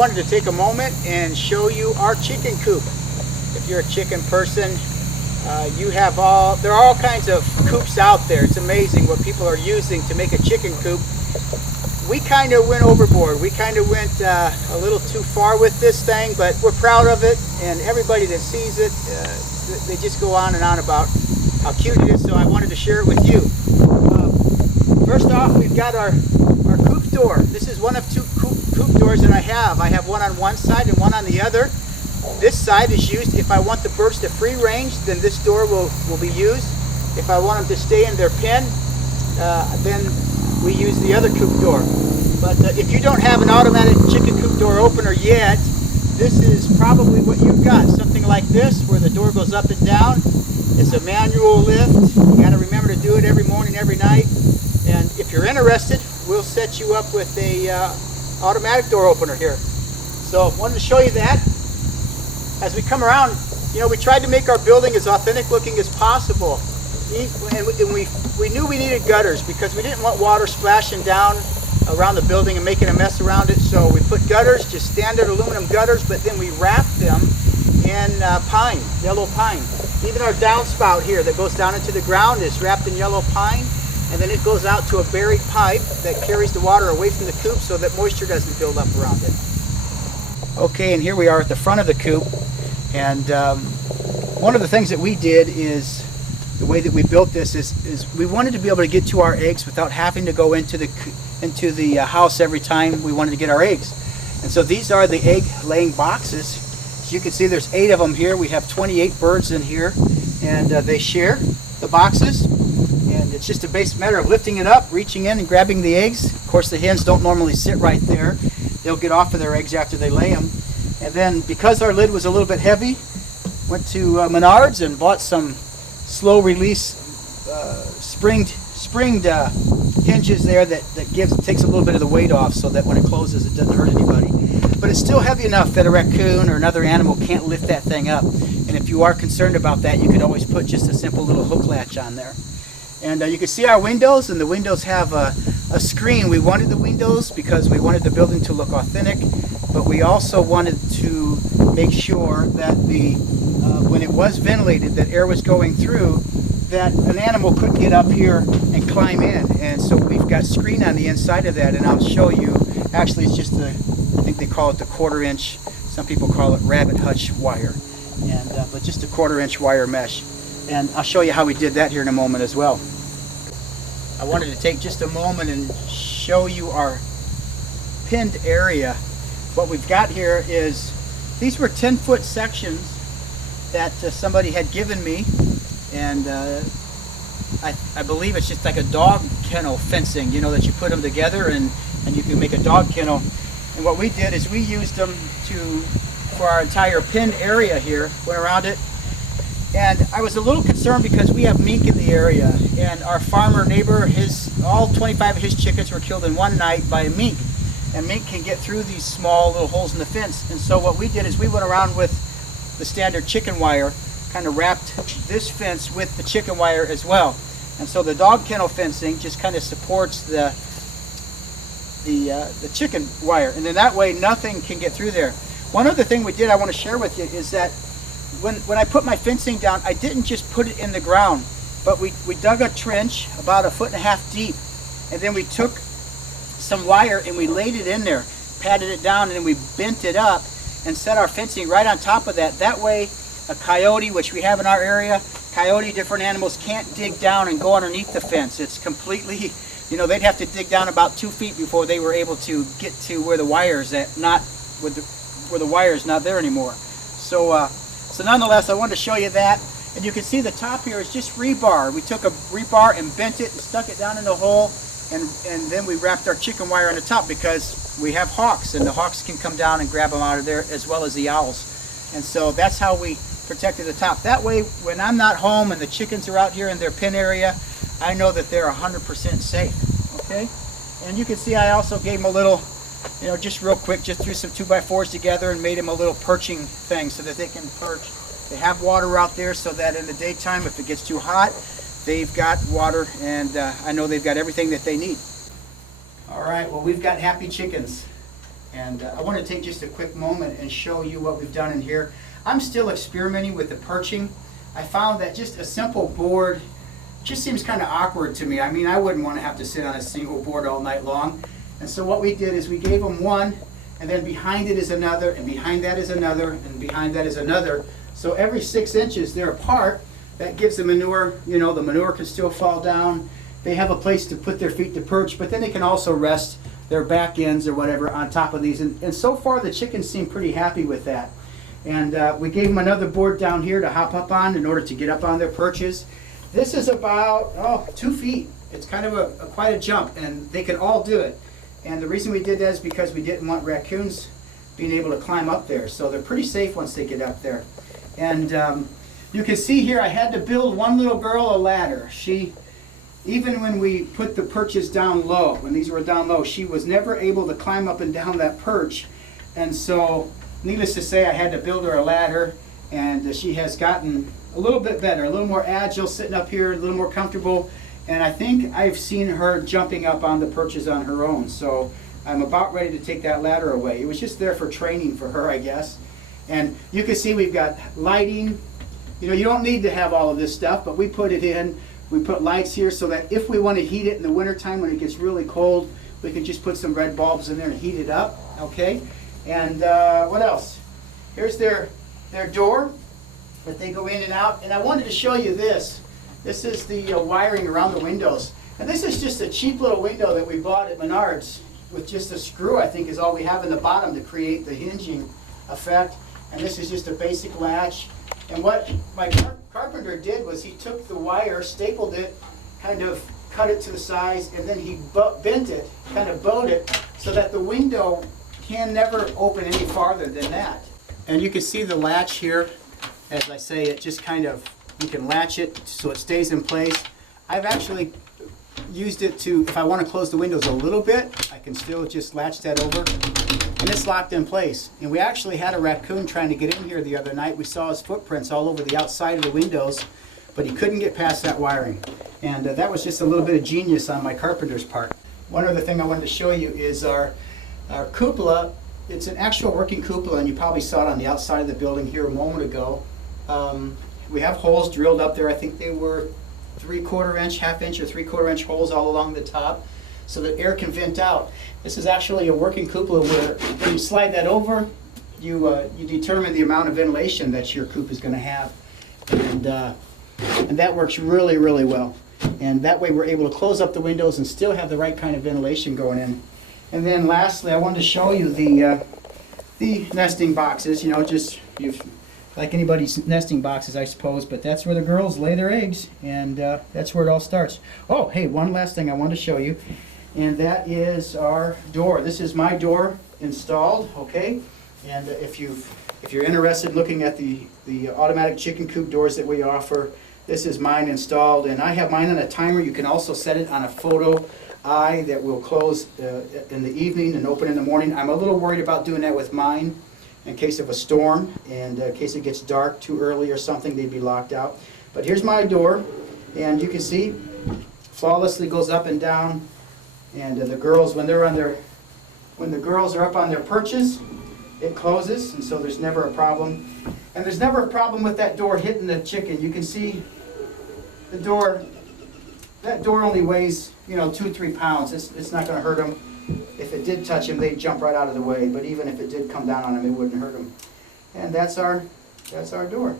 wanted to take a moment and show you our chicken coop. If you're a chicken person, there are all kinds of coops out there. It's amazing what people are using to make a chicken coop. We kind of went overboard. We kind of went a little too far with this thing, but we're proud of it, and everybody that sees it, they just go on and on about how cute it is, so I wanted to share it with you. First off, we've got our coop door. This is one of two coop doors that I have. I have one on one side and one on the other. This side is used if I want the birds to free range, then this door will be used. If I want them to stay in their pen, then we use the other coop door. But if you don't have an automatic chicken coop door opener yet, this is probably what you've got. Something like this, where the door goes up and down. It's a manual lift. You got to remember to do it every morning, every night. And if you're interested, we'll set you up with a automatic door opener here. So I wanted to show you that. As we come around, we tried to make our building as authentic looking as possible. And we knew we needed gutters because we didn't want water splashing down around the building and making a mess around it. So we put gutters, just standard aluminum gutters, but then we wrapped them in pine, yellow pine. Even our downspout here that goes down into the ground is wrapped in yellow pine, and then it goes out to a buried pipe that carries the water away from the coop so that moisture doesn't build up around it. Okay, and here we are at the front of the coop, and one of the things that we did is, the way that we built this is we wanted to be able to get to our eggs without having to go into the house every time we wanted to get our eggs. And so these are the egg laying boxes. As you can see, there's 8 of them here. We have 28 birds in here, and they share the boxes. And it's just a basic matter of lifting it up, reaching in and grabbing the eggs. Of course, the hens don't normally sit right there. They'll get off of their eggs after they lay them. And then, because our lid was a little bit heavy, went to Menards and bought some slow release springed hinges there that takes a little bit of the weight off, so that when it closes it doesn't hurt anybody. But it's still heavy enough that a raccoon or another animal can't lift that thing up. And if you are concerned about that, you can always put just a simple little hook latch on there. And you can see our windows, and the windows have a screen. We wanted the windows because we wanted the building to look authentic, but we also wanted to make sure that when it was ventilated, that air was going through, that an animal couldn't get up here and climb in. And so we've got screen on the inside of that, and I'll show you. Actually, it's just I think they call it the 1/4 inch. Some people call it rabbit hutch wire, but just a 1/4 inch wire mesh. And I'll show you how we did that here in a moment as well. I wanted to take just a moment and show you our pinned area. What we've got here is, these were 10-foot sections that somebody had given me, and I believe it's just like a dog kennel fencing, that you put them together and you can make a dog kennel. And what we did is we used them for our entire pinned area here, went around it. And I was a little concerned because we have mink in the area, and our farmer neighbor, all 25 of his chickens were killed in one night by a mink. And mink can get through these small little holes in the fence. And so what we did is we went around with the standard chicken wire, kind of wrapped this fence with the chicken wire as well. And so the dog kennel fencing just kind of supports the chicken wire, and then that way nothing can get through there. One other thing we did I want to share with you is that when I put my fencing down, I didn't just put it in the ground, but we dug a trench about 1.5 feet deep, and then we took some wire and we laid it in there, patted it down, and then we bent it up and set our fencing right on top of that. That way a coyote, which we have in our area, different animals can't dig down and go underneath the fence. It's completely, they'd have to dig down about 2 feet before they were able to get to where the wire's at, where the wire's not there anymore. So nonetheless, I wanted to show you that. And you can see the top here is just rebar. We took a rebar and bent it and stuck it down in the hole, and then we wrapped our chicken wire on the top because we have hawks, and the hawks can come down and grab them out of there, as well as the owls. And so that's how we protected the top. That way, when I'm not home and the chickens are out here in their pen area, I know that they're 100% safe. Okay? And you can see I also gave them a little, just real quick, just threw some 2x4s together and made them a little perching thing so that they can perch. They have water out there so that in the daytime, if it gets too hot, they've got water, and I know they've got everything that they need. All right, well, we've got happy chickens. And I want to take just a quick moment and show you what we've done in here. I'm still experimenting with the perching. I found that just a simple board just seems kind of awkward to me. I mean, I wouldn't want to have to sit on a single board all night long. And so what we did is we gave them one, and then behind it is another, and behind that is another, and behind that is another. So every 6 inches they're apart. That gives the manure, you know, the manure can still fall down. They have a place to put their feet to perch, but then they can also rest their back ends or whatever on top of these. And so far the chickens seem pretty happy with that. And we gave them another board down here to hop up on in order to get up on their perches. This is about 2 feet. It's kind of quite a jump, and they can all do it. And the reason we did that is because we didn't want raccoons being able to climb up there. So they're pretty safe once they get up there. And you can see here I had to build one little girl a ladder. Even when we put the perches down low, when these were down low, she was never able to climb up and down that perch. And so, needless to say, I had to build her a ladder, and she has gotten a little bit better, a little more agile sitting up here, a little more comfortable. And I think I've seen her jumping up on the perches on her own. So I'm about ready to take that ladder away. It was just there for training for her, I guess. And you can see we've got lighting. You know, you don't need to have all of this stuff, but we put it in. We put lights here so that if we want to heat it in the wintertime when it gets really cold, we can just put some red bulbs in there and heat it up, okay? And what else? Here's their door that they go in and out. And I wanted to show you this. This is the wiring around the windows. And this is just a cheap little window that we bought at Menards with just a screw, I think, is all we have in the bottom to create the hinging effect. And this is just a basic latch. And what my carpenter did was he took the wire, stapled it, kind of cut it to the size, and then he bent it, kind of bowed it, so that the window can never open any farther than that. And you can see the latch here. As I say, it just kind of, you can latch it so it stays in place. I've actually used it to, if I want to close the windows a little bit, I can still just latch that over, and it's locked in place. And we actually had a raccoon trying to get in here the other night. We saw his footprints all over the outside of the windows, but he couldn't get past that wiring. And that was just a little bit of genius on my carpenter's part. One other thing I wanted to show you is our cupola. It's an actual working cupola, and you probably saw it on the outside of the building here a moment ago. We have holes drilled up there. I think they were 3/4 inch, half inch, or 3/4 inch holes all along the top so that air can vent out. This is actually a working cupola where when you slide that over, you determine the amount of ventilation that your coop is going to have. And that works really, really well. And that way we're able to close up the windows and still have the right kind of ventilation going in. And then lastly, I wanted to show you the nesting boxes. You know, just like anybody's nesting boxes, I suppose, but that's where the girls lay their eggs, and that's where it all starts. Oh, hey, one last thing I want to show you, and that is our door. This is my door installed, okay? And if you're interested in looking at the automatic chicken coop doors that we offer, this is mine installed, and I have mine on a timer. You can also set it on a photo eye that will close in the evening and open in the morning. I'm a little worried about doing that with mine in case of a storm, and in case it gets dark too early or something, they'd be locked out. But here's my door, and you can see flawlessly goes up and down. And the girls, when the girls are up on their perches, it closes, and so there's never a problem. And there's never a problem with that door hitting the chicken. You can see the door. That door only weighs, 2-3 pounds. It's not going to hurt them. If it did touch them, they'd jump right out of the way. But even if it did come down on them, it wouldn't hurt them. And that's our door.